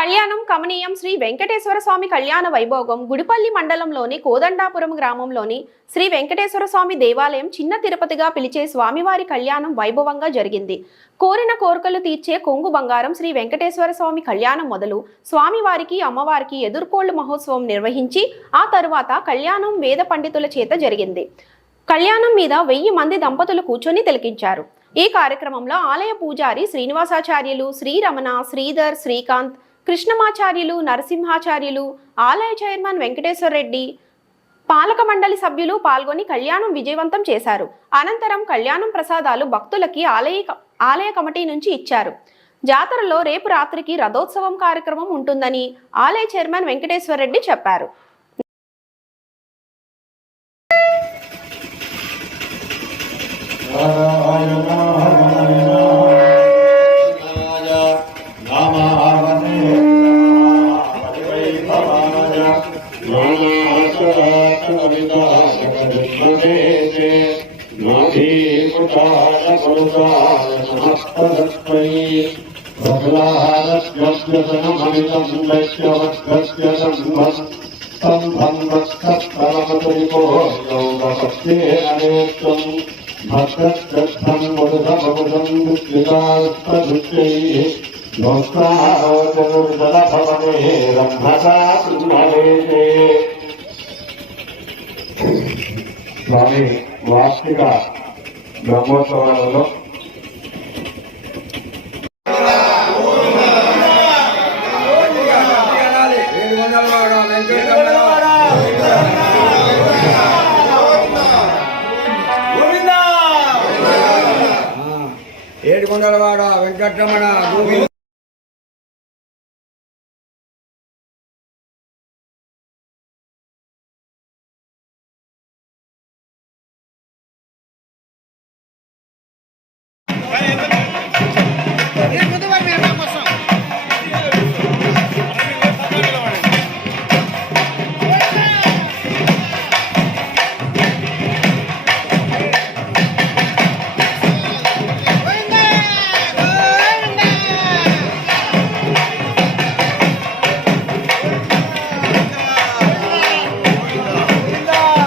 కళ్యాణం కమనీయం శ్రీ వెంకటేశ్వర స్వామి కళ్యాణ వైభోగం గుడిపల్లి మండలంలోని కోదండాపురం గ్రామంలోని శ్రీ వెంకటేశ్వర స్వామి దేవాలయం చిన్న తిరుపతిగా పిలిచే స్వామివారి కళ్యాణం వైభవంగా జరిగింది. కోరిన కోరికలు తీర్చే కొంగు బంగారం శ్రీ వెంకటేశ్వర స్వామి కళ్యాణం మొదలు స్వామివారికి అమ్మవారికి ఎదుర్కోళ్ళు మహోత్సవం నిర్వహించి ఆ తరువాత కళ్యాణం వేద పండితుల చేత జరిగింది. కళ్యాణం మీద వెయ్యి మంది దంపతులు కూర్చొని తిలకించారు. ఈ కార్యక్రమంలో ఆలయ పూజారి శ్రీనివాసాచార్యులు శ్రీరమణ శ్రీధర్ శ్రీకాంత్ కృష్ణమాచార్యులు నరసింహాచార్యులు ఆలయ చైర్మన్ వెంకటేశ్వర రెడ్డి పాలక మండలి సభ్యులు పాల్గొని కళ్యాణం విజయవంతం చేశారు అనంతరం కళ్యాణం ప్రసాదాలు భక్తులకి ఆలయ ఆలయ కమిటీ నుంచి ఇచ్చారు జాతరలో రేపు రాత్రికి రథోత్సవం కార్యక్రమం ఉంటుందని ఆలయ చైర్మన్ వెంకటేశ్వర రెడ్డి చెప్పారు సంభంగస్తరమతరికో యోగపత్యేనేత్రం భద్రస్థం వరుధమవృతం దృష్టిదాస్తృష్ట్యై స్వామి వార్షిక బ్రహ్మోత్సవాలలో ఏడుకొండలవాడ వెంకటరమణ గోవింద